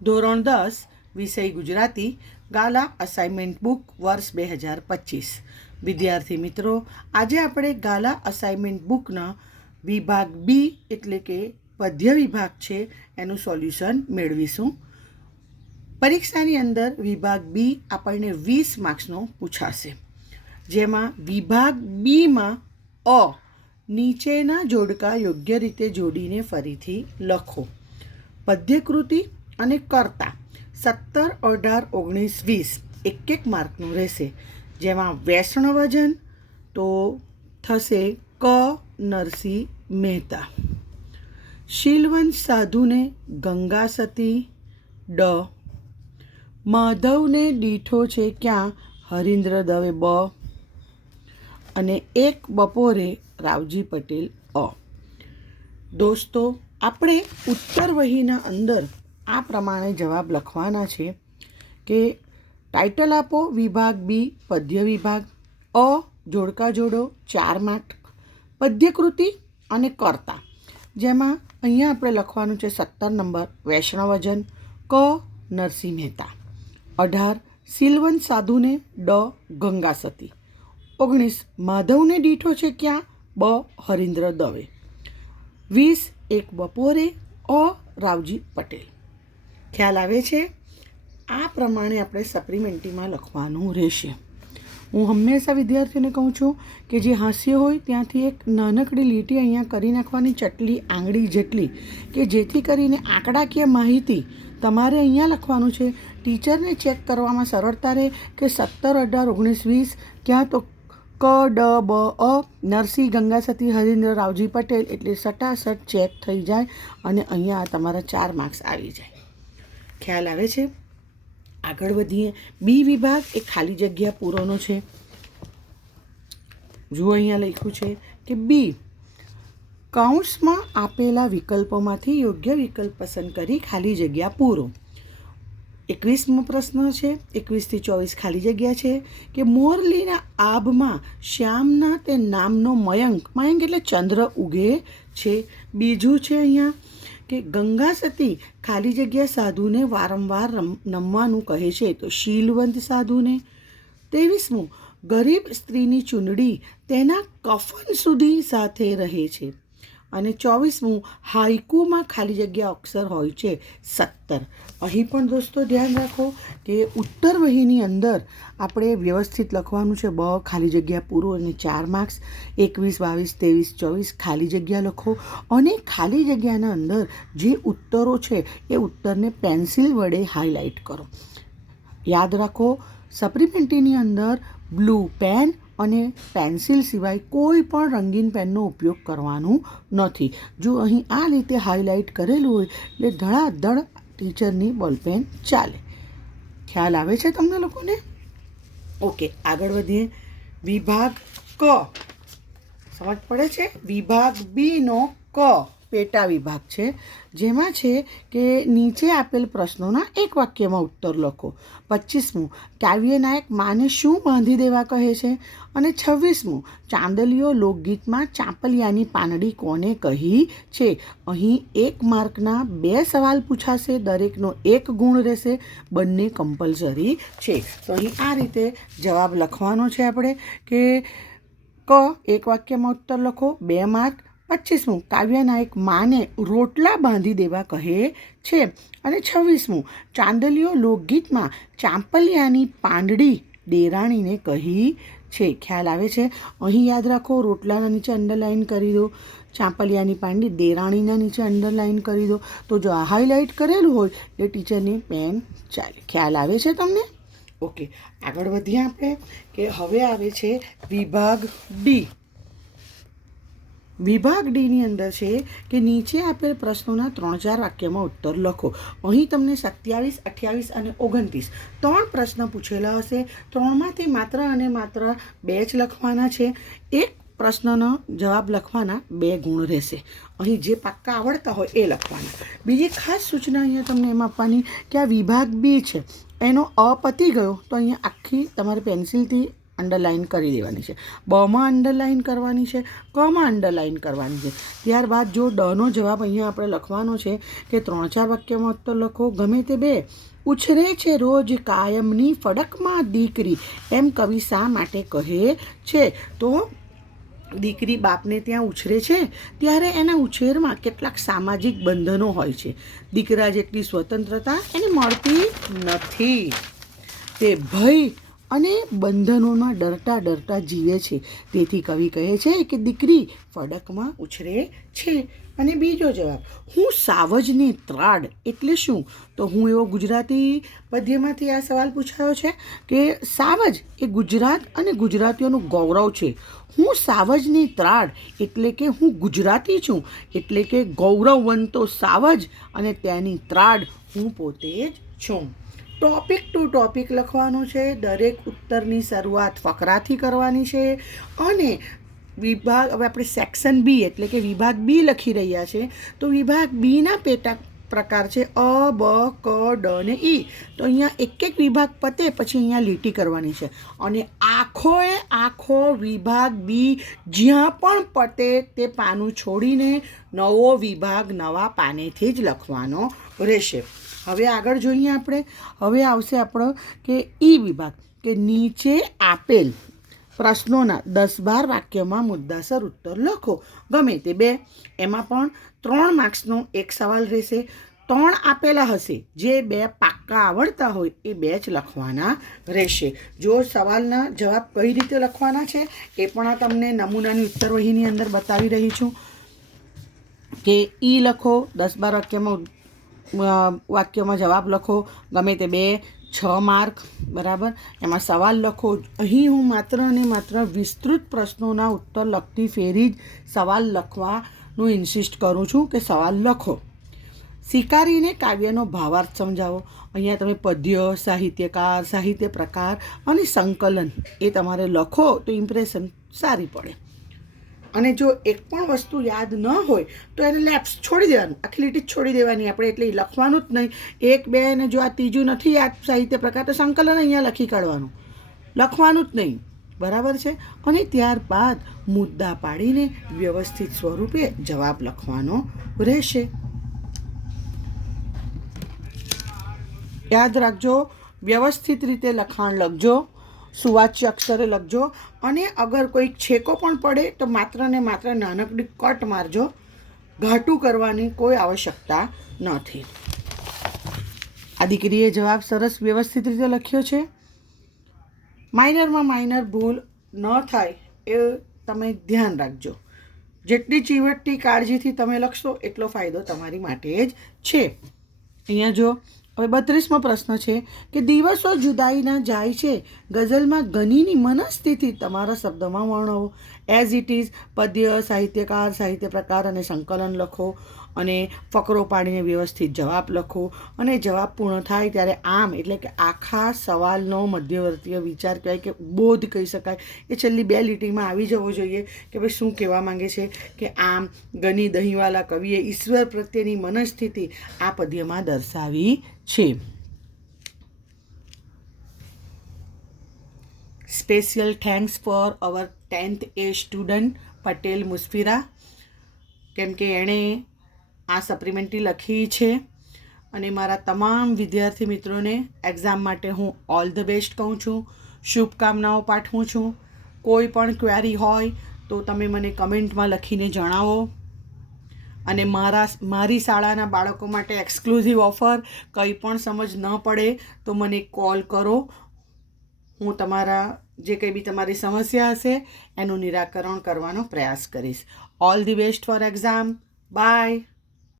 ધોરણ 10 વિષય ગુજરાતી ગાલા assignment book વર્ષ 2025 વિદ્યાર્થી મિત્રો, આજે આપણે ગાલા અસાઇનમેન્ટ બુકના વિભાગ બી એટલે કે પદ્ય વિભાગ છે એનું સોલ્યુશન મેળવીશું. પરીક્ષાની અંદર વિભાગ બી આપણને 20 માર્ક્સનો પૂછાશે, જેમાં વિભાગ બીમાં અ નીચેના જોડકા યોગ્ય રીતે જોડીને ફરીથી લખો. પદ્યકૃતિ અને કર્તા 17, 18, 19, 20 એક માર્કનું રહેશે, જેમાં વૈષ્ણવજન તો થશે ક નરસિંહ મહેતા. શીલવંત સાધુને ગંગા સતી ડ. માધવને દીઠો છે ક્યાં હરીન્દ્ર દવે બ. અને એક બપોરે રાવજી પટેલ અ. દોસ્તો, આપણે ઉત્તર વહીના અંદર આ પ્રમાણે જવાબ લખવાના છે કે ટાઇટલ આપો વિભાગ બી પદ્ય વિભાગ, અ જોડકા જોડો 4 માર્ક, પદ્યકૃતિ અને કર્તા, જેમાં અહીંયા આપણે લખવાનું છે 17 નંબર વૈષ્ણવજન, ક નરસિંહ મહેતા, 18 શીલવંત સાધુને ડ ગંગા સતી, 19 માધવને દીઠો છે ક્યાં બ હરીન્દ્ર દવે, 20 એક બપોરે અ રાવજી પટેલ. ખ્યાલ આવે છે? આ પ્રમાણે આપણે સપ્લિમેન્ટરીમાં લખવાનું રહેશે. હું હંમેશા વિદ્યાર્થીઓને કહું છું કે જે હાસ્ય હોય ત્યાંથી એક નાનકડી લીટી અહીંયા કરી નાખવાની, ચટલી આંગળી જેટલી, કે જેથી કરીને આંકડાકીય માહિતી તમારે અહીંયા લખવાનું છે. ટીચરને ચેક કરવામાં સરળતા રહે કે 17, 18, 19, 20 ક્યાં તો ક ડ બ અ નરસિંહ ગંગા સતી હરીન્દ્ર રાવજી પટેલ, એટલે સટાસટ ચેક થઈ જાય અને અહીંયા તમારા 4 માર્ક્સ આવી જાય. ખ્યાલ આવે છે? આગળ વધીએ. બી વિભાગ એ ખાલી જગ્યા પૂરોનો છે. જુઓ, અહીંયા લખ્યું છે કે બી કૌંસમાં આપેલા વિકલ્પોમાંથી યોગ્ય વિકલ્પ પસંદ કરી ખાલી જગ્યા પૂરો. 21મો પ્રશ્ન છે, 21 થી 24 ખાલી જગ્યા છે કે મોરલીના આભમાં શ્યામના તે નામનો મયંક, મયંક એટલે ચંદ્ર ઉગે છે. બીજું છે અહીંયા કે ગંગા સતી ખાલી જગ્યા સાધુને વારંવાર નમવાનું કહે છે, તો શીલવંત સાધુને. 23મું ગરીબ સ્ત્રીની ચૂંદડી તેના કફન સુધી સાથે રહે છે. અને 24મું હાઈકુમાં ખાલી જગ્યા અક્ષર હોય છે 17. અહીં પણ દોસ્તો ધ્યાન રાખો કે ઉત્તર વહીની અંદર આપણે વ્યવસ્થિત લખવાનું છે. બ ખાલી જગ્યા પૂરો અને 4 માર્ક્સ. 21, 22, 23, 24 ખાલી જગ્યા લખો અને ખાલી જગ્યાના અંદર જે ઉત્તરો છે એ ઉત્તરને પેન્સિલ વડે હાઇલાઇટ કરો. યાદ રાખો, સપ્લિમેન્ટરીની અંદર બ્લુ પેન અને પેન્સિલ સિવાય કોઈ પણ રંગીન પેનનો ઉપયોગ કરવાનો નથી. જો અહીં આ રીતે હાઇલાઇટ કરેલું હોય એટલે ધડાધડ ટીચરની બોલપેન ચાલે. ખ્યાલ આવે છે તમને લોકોને? ઓકે, આગળ વધીએ. વિભાગ ક સમજ પડે છે? વિભાગ બીનો ક પેટા વિભાગ છે, જેમાં છે કે નીચે આપેલ પ્રશ્નોના એક વાક્યમાં ઉત્તર લખો. 25મું કાવ્યનાયક માને શું બાંધી દેવા કહે છે. અને 26મું ચાંદલીઓ લોકગીતમાં ચાંપલિયાની પાંદડી કોને કહી છે. અહીં 1 માર્કના 2 સવાલ પૂછાશે, દરેકનો 1 ગુણ રહેશે, બંને કમ્પલસરી છે. તો અહીં આ રીતે જવાબ લખવાનો છે આપણે કે ક એક વાક્યમાં ઉત્તર લખો, 2 માર્ક. 25મું કાવ્યનાયક માને રોટલા બાંધી દેવા કહે છે. અને 26મું ચાંદલીઓ લોકગીતમાં ચાંપલિયાની પાંદડી દેરાણીને કહી છે. ખ્યાલ આવે છે? અહીં યાદ રાખો, રોટલાના નીચે અંડરલાઇન કરી દો, ચાંપલિયાની પાંદડી દેરાણીના નીચે અંડરલાઇન કરી દો. તો જો આ હાઇલાઇટ કરેલું હોય એટલે ટીચરની પેન ચાલે. ખ્યાલ આવે છે તમને? ઓકે, આગળ વધીએ આપણે કે હવે આવે છે વિભાગ ડી. વિભાગ ડીની અંદર છે કે નીચે આપેલ પ્રશ્નોના 3-4 વાક્યમાં ઉત્તર લખો. અહીં તમને 27, 28 અને 29 3 પ્રશ્ન પૂછેલા હશે. 3માંથી માત્ર અને માત્ર 2 જ લખવાના છે. એક પ્રશ્નનો જવાબ લખવાના 2 ગુણ રહેશે. અહીં જે પાક્કા આવડતા હોય એ લખવાના. બીજી ખાસ સૂચના અહીંયા તમને એમ આપવાની કે આ વિભાગ બી છે, એનો અ પતી ગયો તો અહીંયા આખી તમારે પેન્સિલથી અંડરલાઇન કરી દેવાની છે, બમાં અંડરલાઇન કરવાની છે, કમાં અંડરલાઇન કરવાની છે. ત્યારબાદ જો ડનો જવાબ અહીંયા આપણે લખવાનો છે કે 3-4 વાક્યમાં ઉત્તર લખો. ગમે તે 2 ઉછરે છે રોજ કાયમની ફડકમાં દીકરી, એમ કવિ શા માટે કહે છે? તો દીકરી બાપને ત્યાં ઉછરે છે ત્યારે એના ઉછેરમાં કેટલાક સામાજિક બંધનો હોય છે. દીકરા જેટલી સ્વતંત્રતા એને મળતી નથી. તે ભય અને બંધનોમાં ડરતા જીવે છે. તેથી કવિ કહે છે કે દીકરી ફડકમાં ઉછરે છે. અને બીજો જવાબ, હું સાવજની ત્રાડ એટલે શું? તો હું એવો ગુજરાતી પદ્યમાંથી આ સવાલ પૂછાયો છે કે સાવજ એ ગુજરાત અને ગુજરાતીઓનું ગૌરવ છે. હું સાવજની ત્રાડ એટલે કે હું ગુજરાતી છું, એટલે કે ગૌરવવંતો સાવજ અને તેની ત્રાડ હું પોતે જ છું. ટોપિક ટુ ટોપિક લખવાનું છે. દરેક ઉત્તરની શરૂઆત ફકરાથી કરવાની છે. અને વિભાગ, હવે આપણે સેક્શન બી એટલે કે વિભાગ બી લખી રહ્યા છે, તો વિભાગ બીના પેટા પ્રકાર છે અ, બ, ક, ડ ને ઈ. તો અહીંયા એક વિભાગ પતે પછી અહીંયા લીટી કરવાની છે. અને આખો વિભાગ બી જ્યાં પણ પતે તે પાનું છોડીને નવો વિભાગ નવા પાનેથી જ લખવાનો રહેશે. હવે આગળ જોઈએ આપણે. હવે આવશે આપણો કે ઈ વિભાગ, કે નીચે આપેલ પ્રશ્નોના 10-12 વાક્યમાં મુદ્દાસર ઉત્તર લખો. ગમે તે 2, એમાં પણ 3 માર્ક્સનો એક સવાલ રહેશે. 3 આપેલા હશે, જે 2 પાક્કા આવડતા હોય એ 2 જ લખવાના રહેશે. જો સવાલના જવાબ કઈ રીતે લખવાના છે એ પણ તમને નમૂનાની ઉત્તરવહીની અંદર બતાવી રહી છું. કે ઈ લખો, 10-12 વાક્યમાં જવાબ લખો. ગમે તે 2, 6 માર્ક, બરાબર. એમાં સવાલ લખો. અહીં હું માત્ર અને માત્ર વિસ્તૃત પ્રશ્નોના ઉત્તર લખતી ફેરી જ સવાલ લખવાનું ઇન્સિસ્ટ કરું છું કે સવાલ લખો. સ્વીકારીને કાવ્યનો ભાવાર્થ સમજાવો. અહીંયા તમે પદ્ય, સાહિત્યકાર, સાહિત્ય પ્રકાર અને સંકલન એ તમારે લખો તો ઇમ્પ્રેશન સારી પડે. અને જો એક પણ વસ્તુ યાદ ન હોય તો એને લેપ્સ છોડી દેવાનું, આખી લીટી છોડી દેવાની આપણે, એટલે લખવાનું જ નહીં. 1, 2 ને જો આ ત્રીજું નથી યાદ સાહિત્ય પ્રકાર તો સંકલન અહીંયા લખી કાઢવાનું, લખવાનું જ નહીં, બરાબર છે. અને ત્યારબાદ મુદ્દા પાડીને વ્યવસ્થિત સ્વરૂપે જવાબ લખવાનો રહેશે. યાદ રાખજો, વ્યવસ્થિત રીતે લખાણ લખજો, સુવાચ્ય અક્ષરે લખજો. અને અગર કોઈ છેકો પણ પડે તો માત્ર ને માત્ર નાનકડી કટ મારજો, ઘાટું કરવાની કોઈ આવશ્યકતા નથી. આ દીકરીએ જવાબ સરસ વ્યવસ્થિત રીતે લખ્યો છે. માઇનરમાં માઇનર ભૂલ ન થાય એ તમે ધ્યાન રાખજો. જેટલી ચીવટથી કાળજીથી તમે લખશો એટલો ફાયદો તમારી માટે જ છે. અહીંયા જો હવે 32મો પ્રશ્ન છે કે દિવસો જુદાઈના જાય છે, ગઝલમાં ગનીની મનસ્થિતિ તમારા શબ્દમાં વર્ણવો. એઝ ઇટ ઇઝ પદ્ય, સાહિત્યકાર, સાહિત્ય પ્રકાર અને સંકલન લખો. અને ફકરો પાડીને વ્યવસ્થિત જવાબ લખો. અને જવાબ પૂર્ણ થાય ત્યારે આમ એટલે કે આખા સવાલનો મધ્યવર્તીય વિચાર કહેવાય કે બોધ કહી શકાય, એ છેલ્લી 2 લીટીમાં આવી જવો જોઈએ કે ભાઈ શું કહેવા માંગે છે. કે આમ ગની દહીંવાલા કવિએ ઈશ્વર પ્રત્યેની મનસ્થિતિ આ પદ્યમાં દર્શાવી છે. Special thanks for our 10th A student Patel Musfira, કેમ કે એણે આ સપ્લિમેન્ટરી લખી છે. અને મારા તમામ વિદ્યાર્થી મિત્રોને એક્ઝામ માટે હું ઓલ ધ બેસ્ટ કહું છું, શુભકામનાઓ પાઠવું છું. કોઈ પણ ક્વેરી હોય તો તમે મને કમેન્ટમાં લખીને જણાવો. અને મારી શાળાના બાળકો માટે એક્સક્લુઝિવ ઓફર, કંઈ પણ સમજ ન પડે તો મને કોલ કરો. હું તમારા જે કંઈ બી તમારી સમસ્યા હશે એનું નિરાકરણ કરવાનો પ્રયાસ કરીશ. All the best for exam. By.